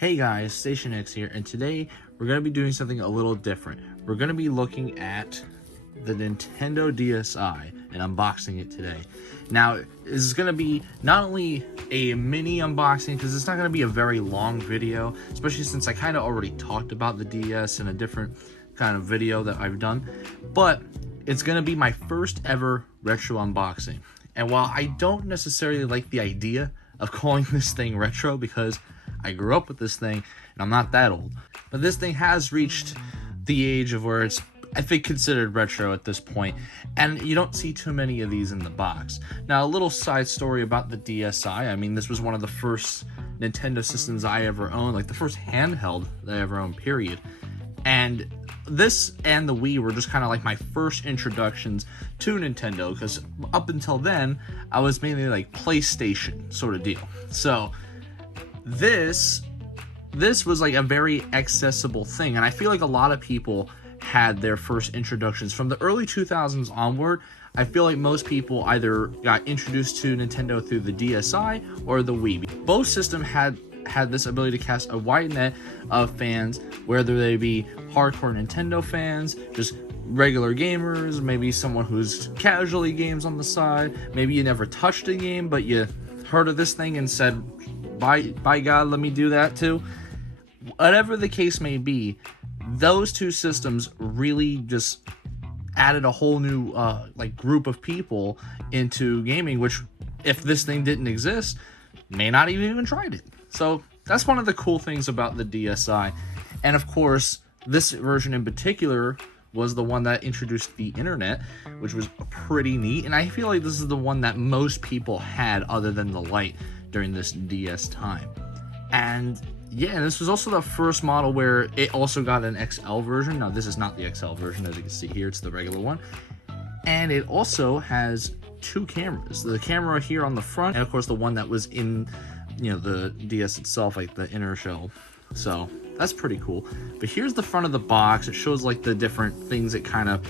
Hey guys, Station X here, and today we're going to be doing something a little different. We're going to be looking at the Nintendo DSi and unboxing it today. Now, this is going to be not only a mini unboxing, because it's not going to be a very long video, especially since I kind of already talked about the DS in a different kind of video that I've done, but it's going to be my first ever retro unboxing. And while I don't necessarily like the idea of calling this thing retro, because I grew up with this thing and I'm not that old, but this thing has reached the age of where it's, I think, considered retro at this point, and you don't see too many of these in the box. Now, a little side story about the DSi. I mean, this was one of the first Nintendo systems I ever owned, like the first handheld that I ever owned, period. And this and the Wii were just kind of like my first introductions to Nintendo, because up until then I was mainly like PlayStation sort of deal. So this was like a very accessible thing, and I feel like a lot of people had their first introductions from the early 2000s onward. I feel like most people either got introduced to Nintendo through the DSi or the Wii. Both systems had this ability to cast a wide net of fans, whether they be hardcore Nintendo fans, just regular gamers, maybe someone who's casually games on the side, maybe you never touched a game but you heard of this thing and said, by God, let me do that too. Whatever the case may be, those two systems really just added a whole new like group of people into gaming, which if this thing didn't exist, may not even tried it. So that's one of the cool things about the DSi. And of course, this version in particular was the one that introduced the internet, which was pretty neat. And I feel like this is the one that most people had other than the Lite during this DS time. And yeah, this was also the first model where it also got an XL version. Now, this is not the XL version, as you can see here, it's the regular one. And it also has two cameras, the camera here on the front, and of course the one that was in, you know, the DS itself, like the inner shell. So that's pretty cool. But here's the front of the box. It shows like the different things it kind of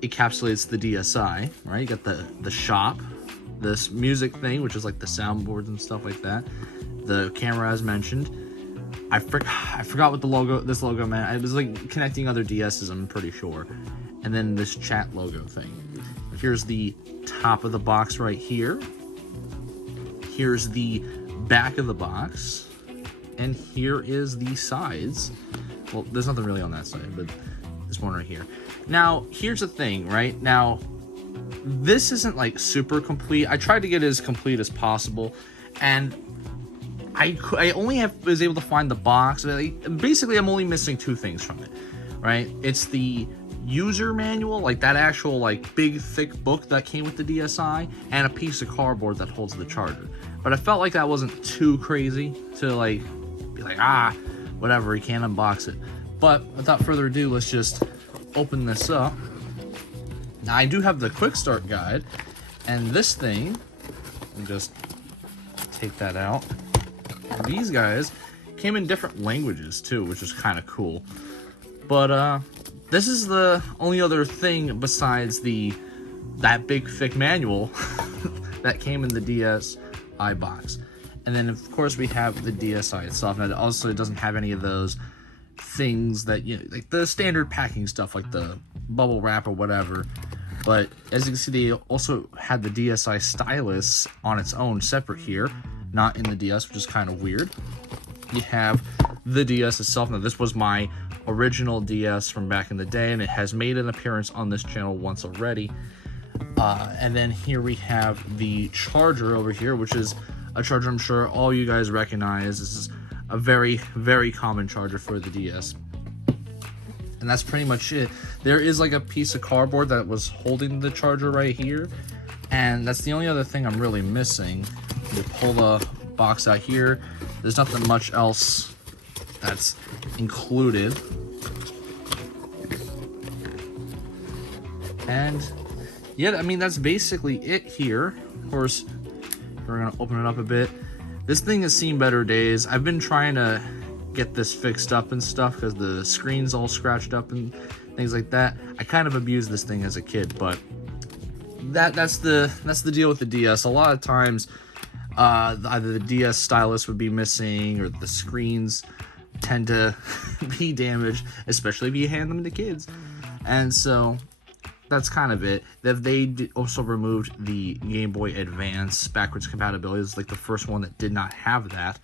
encapsulates the DSi, right? You got the shop, this music thing, which is like the soundboards and stuff like that, the camera as mentioned. I forgot what this logo meant. It was like connecting other DSs, I'm pretty sure. And then this chat logo thing. Here's the top of the box right here. Here's the back of the box. And here is the sides. Well, there's nothing really on that side, but this one right here. Now, here's the thing, right? Now, this isn't like super complete. I tried to get it as complete as possible, and I only was able to find the box. Basically, I'm only missing two things from it, right? It's the user manual, like that actual like big thick book that came with the DSi, and a piece of cardboard that holds the charger. But I felt like that wasn't too crazy to like be like, whatever, you can't unbox it. But without further ado, let's just open this up. Now, I do have the quick start guide, and this thing, let me just take that out. These guys came in different languages too, which is kind of cool. But this is the only other thing besides that big thick manual that came in the DSi box. And then of course we have the DSi itself. Now, also it doesn't have any of those things that, you know, like the standard packing stuff, like the bubble wrap or whatever. But as you can see, they also had the DSi stylus on its own separate here, not in the DS, which is kind of weird. You have the DS itself. Now, this was my original DS from back in the day, and it has made an appearance on this channel once already. And then here we have the charger over here, which is a charger I'm sure all you guys recognize. This is a very, very common charger for the DS. And that's pretty much it. There is like a piece of cardboard that was holding the charger right here, and that's the only other thing I'm really missing. You pull the box out here, there's nothing much else that's included. And yeah, I mean, that's basically it here. Of course, we're gonna open it up a bit. This thing has seen better days. I've been trying to get this fixed up and stuff because the screen's all scratched up and things like that. I kind of abused this thing as a kid, but that's the deal with the DS. A lot of times Either the DS stylus would be missing, or the screens tend to be damaged, especially if you hand them to kids. And so that's kind of it. They also removed the Game Boy Advance backwards compatibility. It's like the first one that did not have that.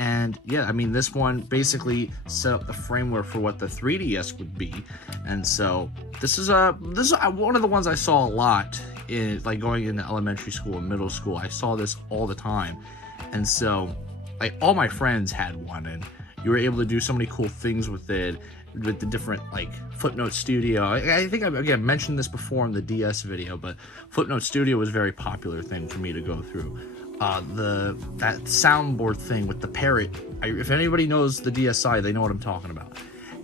And yeah, I mean, this one basically set up the framework for what the 3DS would be. And so this is one of the ones I saw a lot in, like, going into elementary school and middle school. I saw this all the time. And so, like, all my friends had one, and you were able to do so many cool things with it, with the different, like, Footnote Studio. I think I again mentioned this before in the DS video, but Footnote Studio was a very popular thing for me to go through. That soundboard thing with the parrot. If anybody knows the DSi, they know what I'm talking about.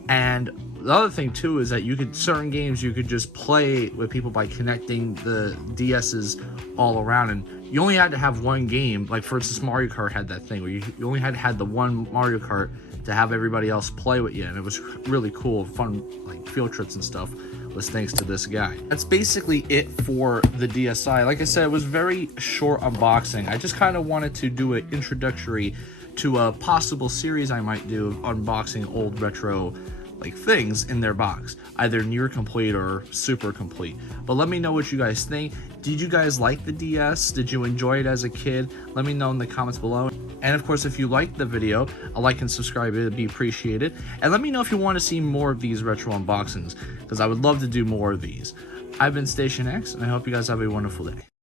And the other thing too is that certain games you could just play with people by connecting the DSs all around, and you only had to have one game. Like, for instance, Mario Kart had that thing where you only had the one Mario Kart to have everybody else play with you, and it was really cool, fun, like field trips and stuff. Was thanks to this guy. That's basically it for the DSi. Like I said, it was very short unboxing. I just kind of wanted to do an introductory to a possible series I might do of unboxing old retro, like, things in their box, either near complete or super complete. But let me know what you guys think. Did you guys like the DS? Did you enjoy it as a kid? Let me know in the comments below. And of course, if you liked the video, a like and subscribe, it'd be appreciated. And let me know if you want to see more of these retro unboxings, because I would love to do more of these. I've been Station X, and I hope you guys have a wonderful day.